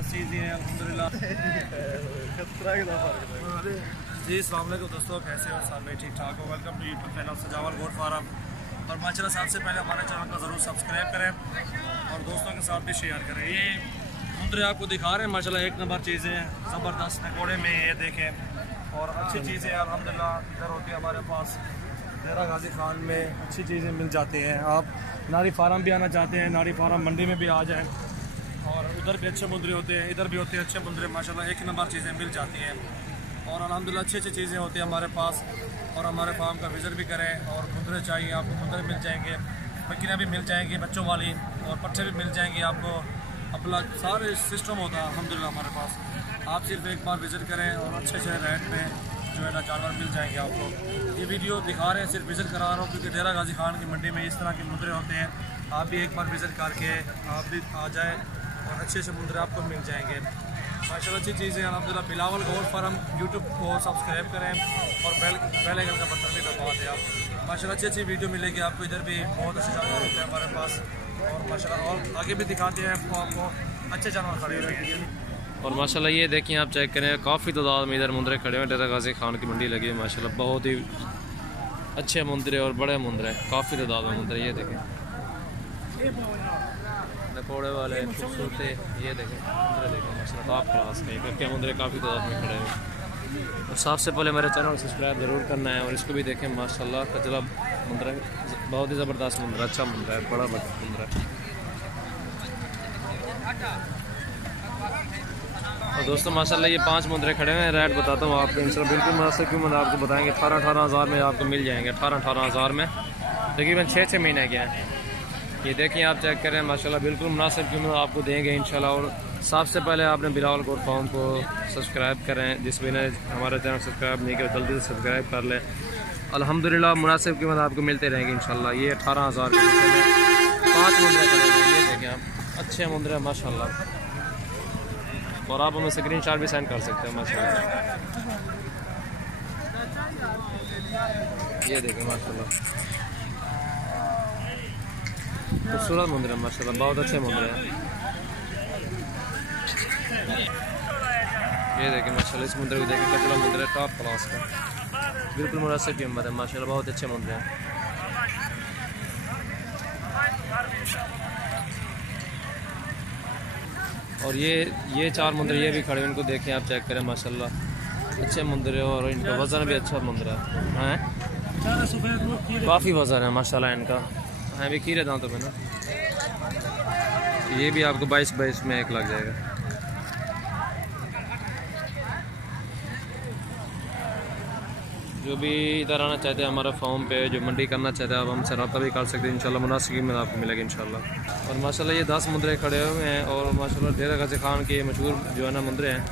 10 चीज़ें हैं अल्हम्दुलिल्लाह। जी अस्सलाम वालेकुम दोस्तों, कैसे हो सब भाई? ठीक ठाक हो? वेलकम टू यूट्यूब चैनल सजावल गोट फार्म। और माशाल्लाह सबसे पहले हमारे चैनल को ज़रूर सब्सक्राइब करें और दोस्तों के साथ भी शेयर करें। ये मुंदरे आपको दिखा रहे हैं माशाल्लाह एक नंबर चीज़ें हैं, ज़बरदस्त नकोड़े में ये देखें और अच्छी चीज़ें अल्हम्दुलिल्लाह इधर होती है हमारे पास। डेरा गाजी खान में अच्छी चीज़ें मिल जाती हैं। आप नारी फार्म भी आना चाहते हैं, नारी फार्म मंडी में भी आ जाएँ और उधर भी अच्छे मुंदरे होते हैं, इधर भी होते हैं अच्छे मुंदरे। माशाल्लाह एक नंबर चीज़ें मिल जाती हैं और अल्हम्दुलिल्लाह अच्छी अच्छी चीज़ें होती हैं हमारे पास। और हमारे फार्म का विज़िट भी करें और मुंदरे चाहिए आपको, मुंदरे मिल जाएंगे, बकरियाँ भी मिल जाएंगी बच्चों वाली और पट्ठे भी मिल जाएंगे आपको। अपना सारे सिस्टम होता है अल्हम्दुलिल्लाह हमारे पास। आप सिर्फ एक बार विज़िट करें और अच्छे अच्छे रेट में जो है ना जानवर मिल जाएंगे आपको। ये वीडियो दिखा रहे हैं, सिर्फ विज़िट करा रहा हूँ क्योंकि डेरा गाजी खान की मंडी में इस तरह के मुंदरे होते हैं। आप भी एक बार विज़िट करके आप भी आ जाए और अच्छे अच्छे मुंदरे आपको मिल जाएंगे माशाल्लाह। अच्छी चीज़ें अल्हम्दुलिल्लाह। बिलावल गोट फार्म यूट्यूब को सब्सक्राइब करें और बेल आइकन का बटन भी दबा दें आप। माशाल्लाह अच्छी अच्छी वीडियो मिलेगी आपको, इधर भी बहुत अच्छे जानवर होते हैं हमारे पास और माशाल्लाह और आगे भी दिखाते हैं आपको अच्छे जानवर खड़े रहेंगे। और माशाल्लाह ये देखिए आप चेक करें, काफ़ी तादाद में इधर मुंदरे खड़े हुए। डेरा गाजी खान की मंडी लगी है माशाल्लाह, बहुत ही अच्छे मुंदरे और बड़े मुंदरे, काफ़ी तादाद में मुंदरे। ये देखें नकोड़े वाले खूबसूरत, ये देखें मुंदरे देखें माशाल्लाह टॉप क्लास के मुंदरे काफ़ी तादाद में खड़े हैं। और सबसे पहले मेरे चैनल को सब्सक्राइब ज़रूर करना है और इसको भी देखें माशाल्लाह। कचरा मुंदरा बहुत ही ज़बरदस्त मुंदरा, अच्छा मुंदरा है, बड़ा मुंदरा है। और दोस्तों माशाल्लाह ये 5 मुंदरे खड़े हैं। रेट बताता हूँ आपको इंशाल्लाह बिल्कुल मुनासिब कीमत आपको बताएंगे। 18 हज़ार में आपको मिल जाएंगे, 18 हज़ार में तकरीबन 6 महीने के हैं। ये देखिए आप चेक करें माशाल्लाह बिल्कुल मुनासिब कीमत आपको देंगे इंशाल्लाह। और सबसे पहले आपने बिलावल गोट फार्म को सब्सक्राइब करें, जिस भी ने हमारा चैनल सब्सक्राइब नहीं किया जल्दी से सब्सक्राइब कर लें। अल्हम्दुलिल्लाह मुनासिब कीमत आपको मिलते रहेंगे इंशाल्लाह। ये 18 हज़ार के में 5 मुंदरे खड़े हैं। ये देखें आप अच्छे मुंदरे माशाल्लाह। और आप हमें स्क्रीन शॉट भी सेंड कर सकते हैं माशाल्लाह। ये देखें माशाल्लाह खूबसूरत मुंदरे माशाल्लाह, बहुत अच्छे मुंदरे हैं। ये देखें माशाल्लाह इस मुंदरे को देखें, कचरा मुंदरे टॉप क्लास का, बिल्कुल मुनासिब कीमत है माशाल्लाह, बहुत अच्छे मुंदरे हैं। और ये 4 मुंदरे ये भी खड़े हैं, इनको देखें आप चेक करें माशाल्लाह अच्छे मुंदरे और इनका वज़न भी अच्छा मुंदरा है, काफ़ी वज़न है माशाल्लाह इनका है भी कीरे दांतों में ना। ये भी आपको 22 में एक लग जाएगा। जो भी इधर आना चाहते हैं हमारा फॉर्म पे, जो मंडी करना चाहते हैं आप हमसे रब्ता भी कर सकते हैं इंशाल्लाह, मुनासिब कीमत आपको मिलेगी इंशाल्लाह। और माशाल्लाह ये 10 मुंदरे खड़े हुए हैं और माशाल्लाह डेरा गाजी खान के मशहूर जो है ना मुंदरे हैं,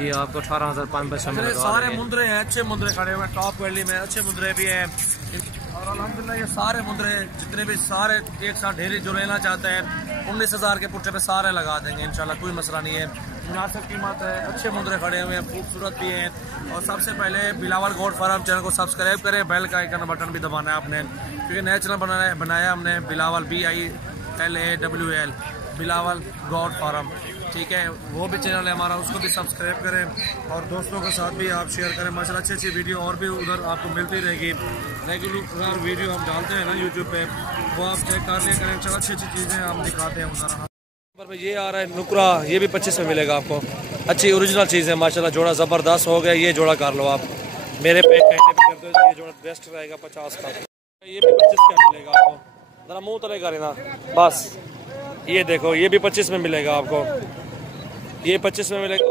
ये आपको 18,500 में सारे मुंदरे हैं, अच्छे मुंदरे खड़े हुए हैं टॉप क्वालिटी में, अच्छे मुंदरे भी हैं। और अल्हम्दुलिल्लाह ये सारे मुंदरे जितने भी सारे एक साथ ढेरी जो लेना चाहते हैं 19 हज़ार के पुट्ठे पे सारे लगा देंगे इंशाल्लाह, कोई मसला नहीं है। मुनासिब कीमत है, अच्छे मुंदरे खड़े हुए हैं, खूबसूरत भी हैं। और सबसे पहले बिलावल गोट फार्म चैनल को सब्सक्राइब करें, बेल का आइकन बटन भी दबाना है आपने, क्योंकि नया चैनल बनाया हमने Bilawal BILAWL Bilawal goat farm, ठीक है, वो भी चैनल है हमारा, उसको भी सब्सक्राइब करें और दोस्तों के साथ भी आप शेयर करें माशाल्लाह। अच्छी अच्छी वीडियो और भी उधर आपको मिलती रहेगी, रेगुलर वीडियो हम डालते हैं ना यूट्यूब पे, वो आप चेक कर लिया करें। चलो अच्छी अच्छी चीज़ें हम दिखाते हैं उधर। ये आ रहा है नुकरा, ये भी 25 में मिलेगा आपको, अच्छी ओरिजिनल चीज़ है माशाल्लाह। जोड़ा ज़बरदस्त हो गया, ये जोड़ा कर लो आप, मेरे पे कहने पे करते हो, ये जोड़ा बेस्ट रहेगा 50 का। ये भी 25 का मिलेगा आपको, ज़रा मुँह तले करें ना बस। ये देखो ये भी 25 में मिलेगा आपको, ये 25 में मिलेगा।